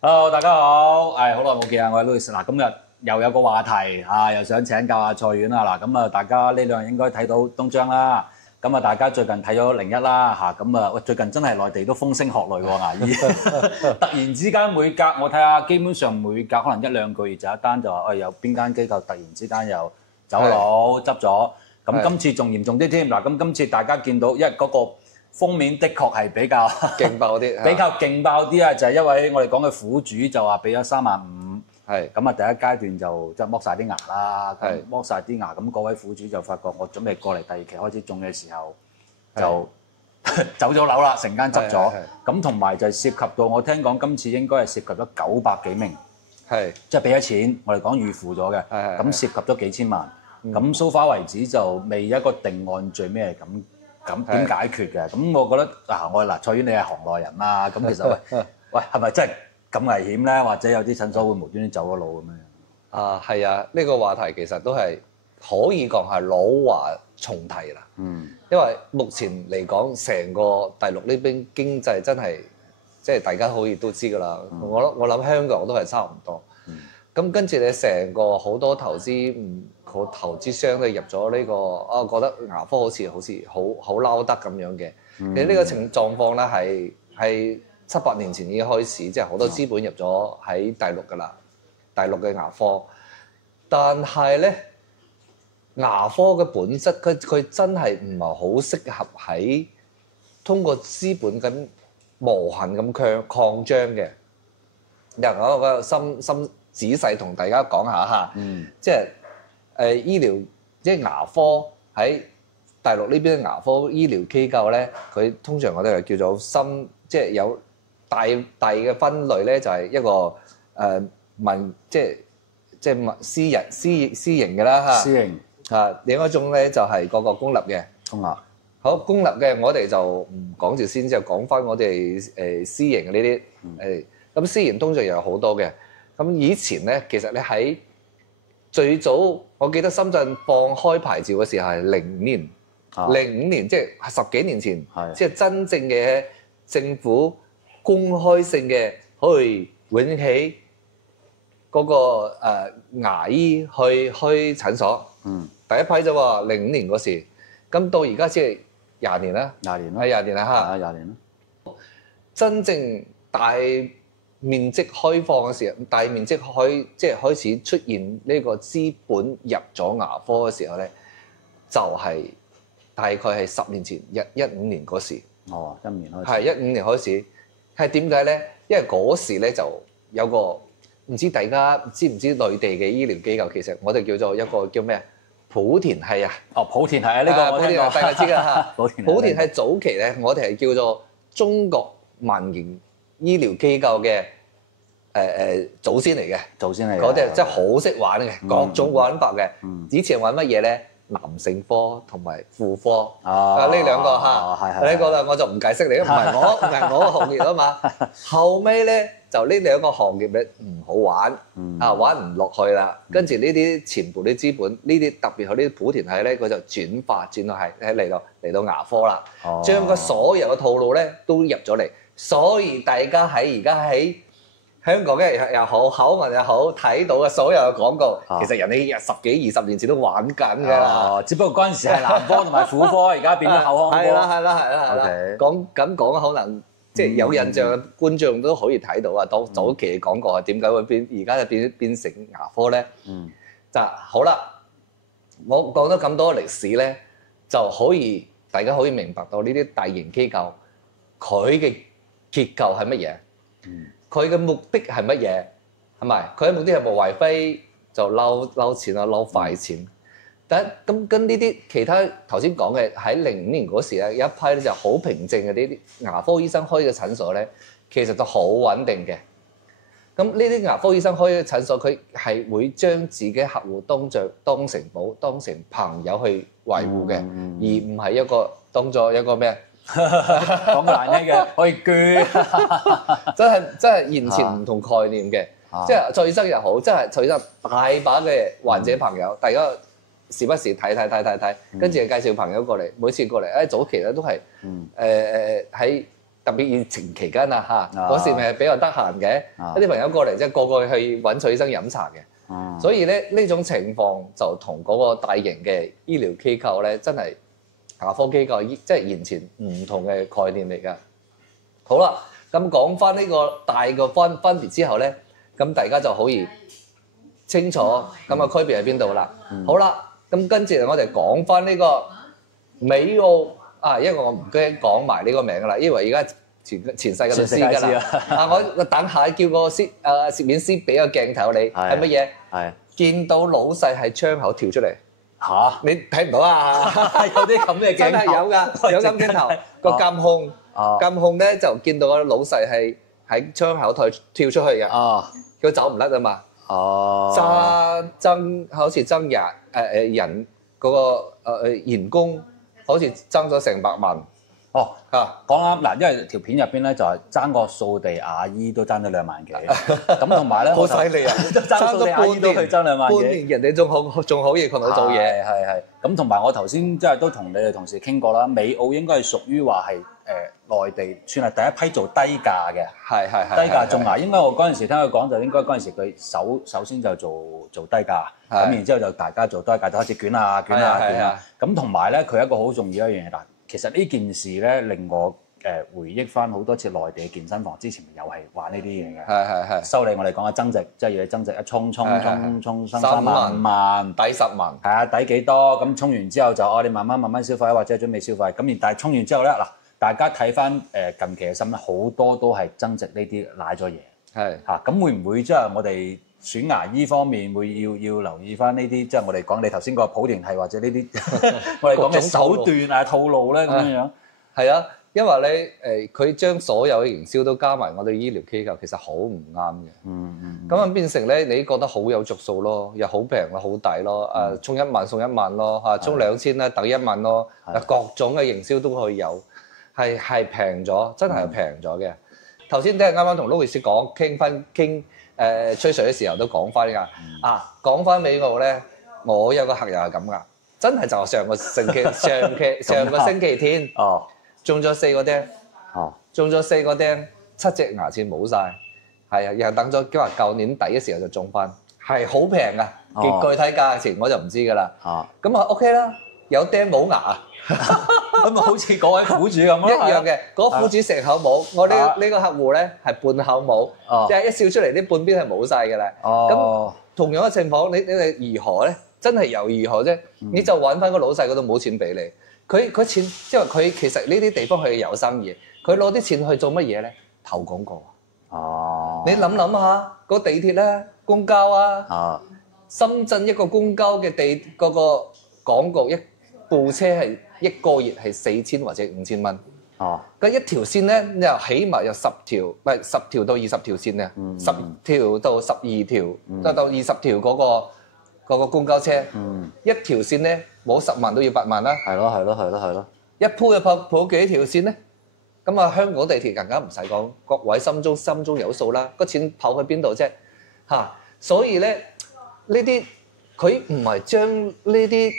Hello，大家好，好耐冇見啊！我係 Louis 嗱，今日又有個話題又想請教下蔡遠啊嗱，咁啊大家呢兩日應該睇到東張啦，咁啊大家最近睇咗01啦咁啊最近真係內地都風聲鶴唳喎牙醫，突然之間每隔我睇下，基本上每隔可能一兩個月就一單就話有邊間機構突然之間又走佬執咗，咁今次仲嚴重啲添嗱，咁今次大家見到因為嗰個封面的確係比較勁爆啲，比較勁爆啲啊！就係一位我哋講嘅苦主就話俾咗35,000，係咁啊第一階段就即係剝晒啲牙啦，剝晒啲牙，咁嗰位苦主就發覺我準備過嚟第二期開始種嘅時候就走咗樓啦，成間執咗，咁同埋就涉及到我聽講今次應該係涉及咗900幾名，係即係俾咗錢，我哋講預付咗嘅，咁涉及咗幾千萬，咁 so far 為止就未一個定案罪咩咁點解決嘅？咁我覺得蔡遠你係行內人啦，咁其實喂係咪真係咁危險咧？或者有啲診所會無端端走咗路咁樣？係啊，呢個話題其實都係可以講係老話重提啦。因為目前嚟講，成個大陸呢邊經濟真係即係大家可以都知㗎啦。我諗香港都係差唔多。咁跟住你成個好多投資商咧入咗呢個覺得牙科好似好撈得咁樣嘅。其實呢個狀況咧係7-8年前已經開始，即係好多資本入咗喺大陸㗎啦，大陸嘅牙科。但係咧牙科嘅本質，佢真係唔係好適合喺通過資本咁無限咁擴張嘅。我心仔細同大家講下嚇，即係醫療即係牙科喺大陸呢邊嘅牙科醫療機構咧，佢通常我哋係叫做即係有大嘅分類咧，就係一個即係私營嘅啦嚇，私營另一種咧就係個公立嘅。好，公立嘅我哋就唔講住先，就講翻我哋私營嘅呢啲咁私營通常又有好多嘅。咁以前咧，其實你喺最早，我記得深圳放開牌照嘅時候係05年，即係10幾年前，即係真正嘅政府公開性嘅去允許嗰個牙醫去開診所。第一批就話05年嗰時，咁到而家先係20年啦，20年啦嚇，20年啦，真正大面積開放嘅時候，大面積即係開始出現呢個資本入咗牙科嘅時候咧，就係大概係10年前15年嗰時。15年開始。係15年開始，係點解咧？因為嗰時咧就有個唔知大家知唔知內地嘅醫療機構，其實我哋叫做一個叫咩莆田系啊。莆田系呢個我聽過，大家知㗎嚇。莆田系早期咧，我哋係叫做中國民營醫療機構嘅祖先嚟嘅，嗰啲真係好識玩嘅，各種玩法嘅。以前玩乜嘢咧？男性科同埋婦科呢兩個嚇，呢個啦我就唔解釋你，唔係我嘅行業啊嘛。後尾咧就呢兩個行業咧唔好玩，玩唔落去啦。跟住呢啲全部啲資本，呢啲特別係呢啲莆田系咧，佢就轉到係嚟到牙科啦，將個所有嘅套路咧都入咗嚟。所以大家而家喺香港嘅又好，口文又好，睇到嘅所有嘅廣告，其實人哋10幾20年前都玩緊㗎啦。只不過嗰陣時係男科同埋婦科，而家變咗口腔科。係啦。講可能即係有印象嘅觀眾都可以睇到啊。早期嘅廣告係點解會而家就變成牙科咧？就好啦。我講咗咁多歷史咧，就大家可以明白到呢啲大型機構佢嘅結構係乜嘢？佢嘅目的係乜嘢？係咪？佢嘅目的係無為非就撈錢啦，撈快錢。咁跟呢啲其他頭先講嘅喺05年嗰時咧，有一批咧就好平靜嘅呢啲牙科醫生開嘅診所咧，其實就好穩定嘅。咁呢啲牙科醫生開嘅診所，佢係會將自己客戶當成寶、當成朋友去維護嘅，而唔係當作一個咩？講難聽嘅可以捐，真係完全唔同概念嘅。即係蔡醫生又好，真係蔡醫生大把嘅患者朋友，大家時不時睇，跟住介紹朋友過嚟，每次過嚟，早期咧都係喺特別疫情期間啊嚇，嗰時咪係比較得閒嘅，一啲朋友過嚟即係個個去揾徐醫生飲茶嘅，所以咧呢種情況就同嗰個大型嘅醫療機構咧，真係牙科機構即係完全唔同嘅概念嚟㗎。好啦，咁講翻呢個大嘅分別之後咧，咁大家就可以清楚咁嘅區別喺邊度啦。好啦，咁跟住我哋講翻呢個美澳啊，因為我唔驚講埋呢個名㗎啦，因為而家全世界都知㗎啦。我等下叫個攝影師俾個鏡頭你係乜嘢？係見到老細喺窗口跳出嚟嚇，你睇唔到啊？有啲咁嘅鏡頭，真係有㗎，有咁鏡頭個監控。監控咧就見到個老細係喺窗口跳出去嘅，佢走唔甩啊嘛。爭好似爭人嗰個員工，好似爭咗成100萬。講啱嗱，因為條片入邊咧就係爭個掃地阿姨都爭咗2萬幾，咁同埋咧好犀利啊！爭掃地阿姨都去爭2萬幾，半年人哋仲可以同佢做嘢，係。咁同埋我頭先即係都同你哋同事傾過啦，美澳應該係屬於話係內地算係第一批做低價嘅，係低價種牙。應該我嗰陣時聽佢講就應該嗰陣時佢首先就做低價，咁然之後就大家做低價就開始捲啊。咁同埋咧佢一個好重要一樣嘢嗱。其實呢件事咧令我回憶翻好多次內地嘅健身房之前又係玩呢啲嘢嘅，係收你我哋講嘅增值，即係要你增值一衝3萬5萬抵10萬，係啊抵幾多？咁衝完之後就你慢慢消費或者準備消費，咁但係衝完之後咧嗱，大家睇翻近期嘅新聞好多都係增值呢啲賴咗嘢，係嚇咁會唔會即係我哋選牙醫方面會要留意翻呢啲，即係我哋講你頭先個莆田系或者呢啲我哋講嘅手段套路咧咁樣。係啊，因為你佢將所有嘅營銷都加埋我哋醫療機構，其實好唔啱嘅。咁啊變成咧，你覺得好有着數咯，又好平咯，好抵咯。充1萬送1萬咯，充2000咧等1萬咯。各種嘅營銷都可以有，係平咗，真係平咗嘅。頭先都係啱啱同 Louis 講傾吹水嘅時候都講翻㗎。講翻美澳咧，我有個客人係咁㗎，真係就上個星期天中咗4個釘，中咗4個釘，7隻牙齒冇晒，係啊，又等咗，佢話舊年底嘅時候就中翻，係好平㗎，具體價錢我就唔知㗎啦。咁OK 啦，有釘冇牙，咁咪好似嗰位苦主咁咯，一樣嘅。嗰苦主成口冇，我呢個客戶咧係半口冇，即係一笑出嚟啲半邊係冇晒㗎啦。咁同樣嘅情況，你哋如何咧？真係又如何啫？你就揾翻個老細嗰度冇錢俾你。佢錢，因為佢其實呢啲地方佢有生意，佢攞啲錢去做乜嘢咧？投廣告。你諗下，個地鐵咧，公交深圳一個公交嘅嗰個廣告，一部車係一個月係4000或者5000蚊。咁一條線咧，你又起碼有10條，唔係10條到20條線啊，10條到12條，到20條嗰個公交車，一條線咧冇10萬都要8萬啦。係咯。一鋪就鋪幾條線咧？咁香港地鐵更加唔使講，各位心中有數啦。個錢跑去邊度啫？所以咧呢啲佢唔係將呢啲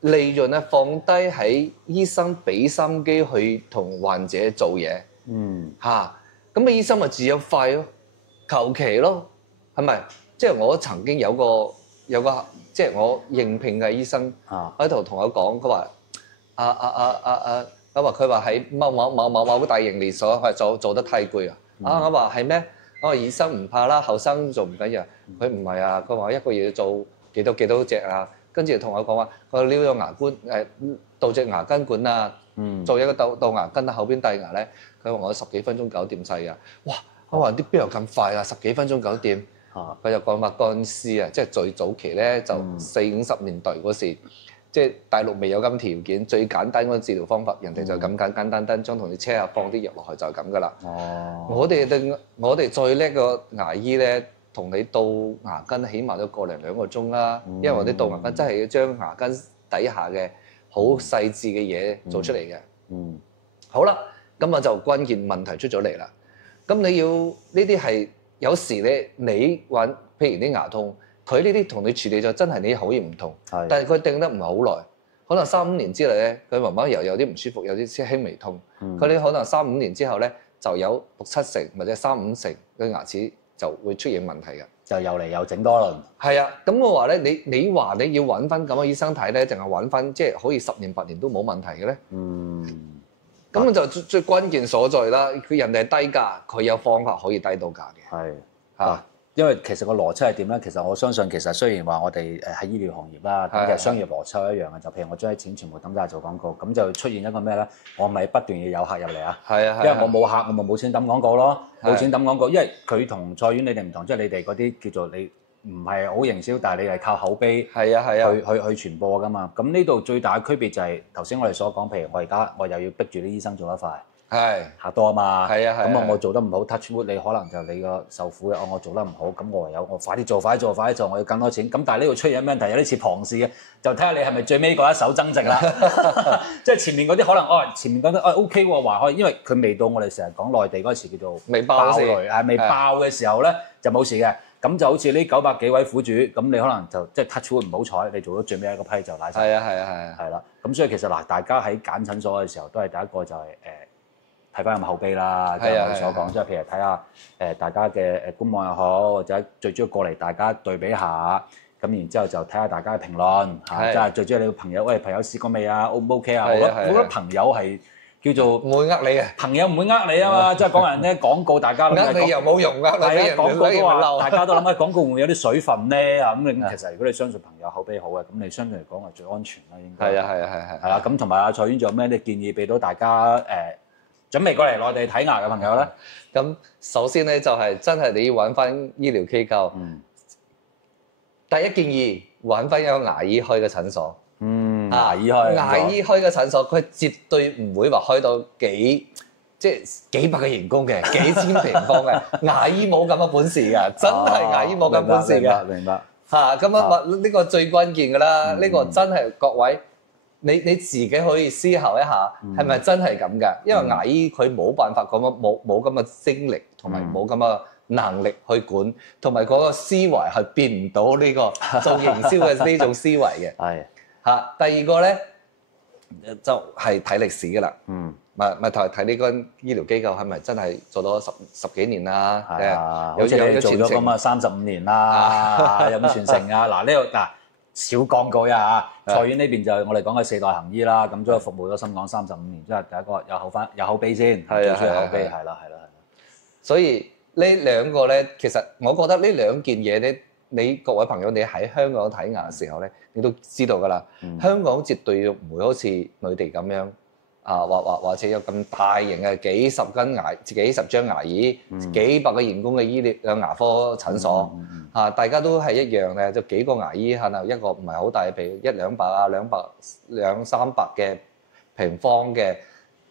利潤咧放低喺醫生俾心機去同患者做嘢。咁嘅醫生咪自有費咯，求其咯，係咪？即係我曾經有個即係我應聘嘅醫生喺度同我講，佢話佢話喺某大型連鎖係做得太攰啊！我話係咩？我話醫生唔怕啦，後生做唔緊要。佢唔係啊，佢話一個月要做幾多隻啊？跟住同我講話，佢撩咗牙冠倒隻牙根管啊，做一個倒牙根後邊戴牙咧。佢話我10幾分鐘搞掂晒啊！哇！我話啲邊有咁快啊？10幾分鐘搞掂。佢就講話嗰陣時啊，即係最早期咧，就40-50年代嗰時，即係大陸未有咁條件，最簡單嗰個治療方法，人哋就咁簡單將同你車下放啲藥落去就係咁噶啦。我哋最叻個牙醫咧，同你倒牙根起碼都個零2個鐘啦，因為我啲倒牙根真係要將牙根底下嘅好細緻嘅嘢做出嚟嘅。好啦，咁啊就關鍵問題出咗嚟啦。咁你要呢啲係。有時咧，你揾譬如啲牙痛，佢呢啲同你處理就真係你口語唔同，但係佢定得唔係好耐，可能3-5年之內咧，佢慢慢又有啲唔舒服，有啲輕微痛。佢哋可能3-5年之後咧，就有6-7成或者3-5成嘅牙齒就會出現問題嘅。就又嚟又整多輪。係啊，咁我話咧，你話你要揾翻咁嘅醫生睇咧，定係揾翻即係可以10年8年都冇問題嘅咧？咁就最關鍵所在啦。佢人哋係低價，佢有方法可以低到價嘅。係嚇。因為其實個邏輯係點咧？其實我相信其實雖然話我哋喺醫療行業啦，咁其實商業邏輯一樣嘅，就譬如我將啲錢全部抌晒做廣告，咁就出現一個咩咧？我咪不斷要有客入嚟啊！係啊，因為我冇客，我咪冇錢抌廣告咯，冇錢抌廣告。因為佢同菜園你哋唔同，即係你哋嗰啲叫做你唔係好營銷，但係你係靠口碑去傳播㗎嘛。咁呢度最大嘅區別就係頭先我哋所講，譬如我而家我又要逼住啲醫生做得快。客多啊嘛，咁我做得唔好 touch wood，你可能就你個受苦嘅，我做得唔好，咁我唯有我快啲做，我要更多錢。咁但係呢度出現咩問題？有啲似龐氏嘅，就睇下你係咪最尾嗰一手增值啦。即係前面嗰啲可能前面嗰啲OK 喎，還可以，因為佢未到我哋成日講內地嗰時叫做未爆雷未爆嘅時候咧就冇事嘅。咁就好似呢900幾位苦主，咁你可能就即係 touch wood 唔好彩，你做到最尾一個批就拉晒。係啦。咁所以其實嗱，大家喺揀診所嘅時候都係第一個就係睇翻個口碑啦，即係我哋所講，即係譬如睇下大家嘅官網又好，或者最主要過嚟大家對比下，咁然之後就睇下大家嘅評論嚇，即係最主要你個朋友，喂朋友試過未啊 ？O 唔 OK 啊？我覺得朋友係叫做唔會呃你嘅，朋友唔會呃你啊嘛，即係講人咧廣告大家呃你又冇用㗎，係啊廣告都話大家都諗下廣告會唔會有啲水分咧啊咁你其實如果你相信朋友口碑好嘅，咁你相對嚟講係最安全啦應該。係啦，咁同埋阿蔡院仲有咩啲建議俾到大家準備過嚟內地睇牙嘅朋友咧，咁首先咧就係真係你要揾翻醫療機構。第一建議揾翻有牙醫開嘅診所。牙醫開嘅診所，佢絕對唔會話開到幾百個員工嘅，幾千平方嘅。牙醫冇咁嘅本事㗎，真係牙醫冇咁本事㗎。明白。咁啊，呢個最關鍵㗎啦，呢個真係各位。你自己可以思考一下，係咪真係咁㗎？因為牙醫佢冇辦法咁樣冇咁嘅精力，同埋冇咁嘅能力去管，同埋嗰個思維係變唔到呢個做營銷嘅呢種思維嘅。第二個咧就係睇歷史㗎啦。咪睇呢間醫療機構係咪真係做咗十幾年啦？好似你做咗咁啊35年啦，有冇傳承啊？嗱呢個嗱。少講句啊！菜院呢邊就我哋講嘅4代行醫啦，咁都服務咗深港35年，即係第一個有口碑先，最需要口碑係啦。所以呢兩個咧，其實我覺得呢兩件嘢咧，你各位朋友你喺香港睇牙嘅時候咧，你都知道㗎啦。香港絕對唔會好似內地咁樣或者有咁大型嘅幾十張牙椅、幾百個員工嘅牙科診所。大家都係一樣嘅，就幾個牙醫，可能一個唔係好大，譬如100-200啊、200-300嘅平方嘅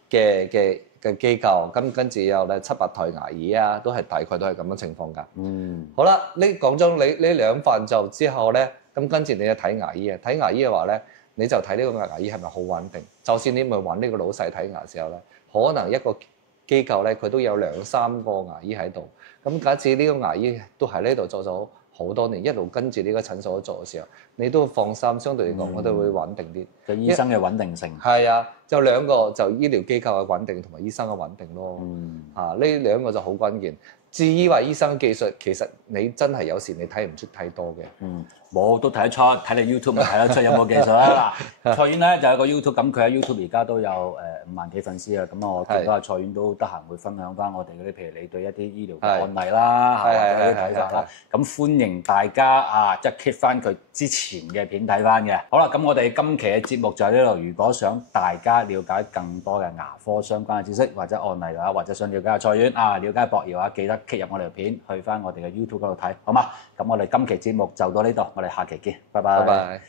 機構，跟住有咧7-8台牙醫啊，大概都係咁樣情況㗎。好啦，講咗你呢兩份就之後咧，咁跟住你就睇牙醫啊。睇牙醫嘅話咧，你就睇呢個牙醫係咪好穩定。就算你咪揾呢個老細睇牙嘅時候咧，可能一個機構咧佢都有2-3個牙醫喺度。咁假設呢個牙醫都喺呢度做咗好多年，一路跟住呢個診所做嘅時候，你都放心，相對嚟講我都會穩定啲。就醫生嘅穩定性。係啊，就兩個就醫療機構嘅穩定同埋醫生嘅穩定咯。呢兩個就好關鍵。至於話醫生技術，其實你真係有時你睇唔出太多嘅。冇都睇得出，睇你 YouTube 咪睇得出有冇技術啦。嗱，蔡院咧就有個 YouTube，咁佢喺 YouTube 而家都有5萬幾粉絲啊。咁我見到阿蔡院都得閒會分享翻我哋嗰啲，譬如你對一啲醫療嘅案例啦，或者啲睇法啦。咁歡迎大家即係 keep 翻佢之前嘅片睇翻嘅。好啦，咁我哋今期嘅節目就喺呢度。如果想大家了解更多嘅牙科相關嘅知識或者案例啊，或者想了解下蔡院了解博瑤記得 click 入我哋條片去翻我哋嘅 YouTube 嗰度睇，好嘛？咁我哋今期節目就到呢度。我哋下期見，拜拜。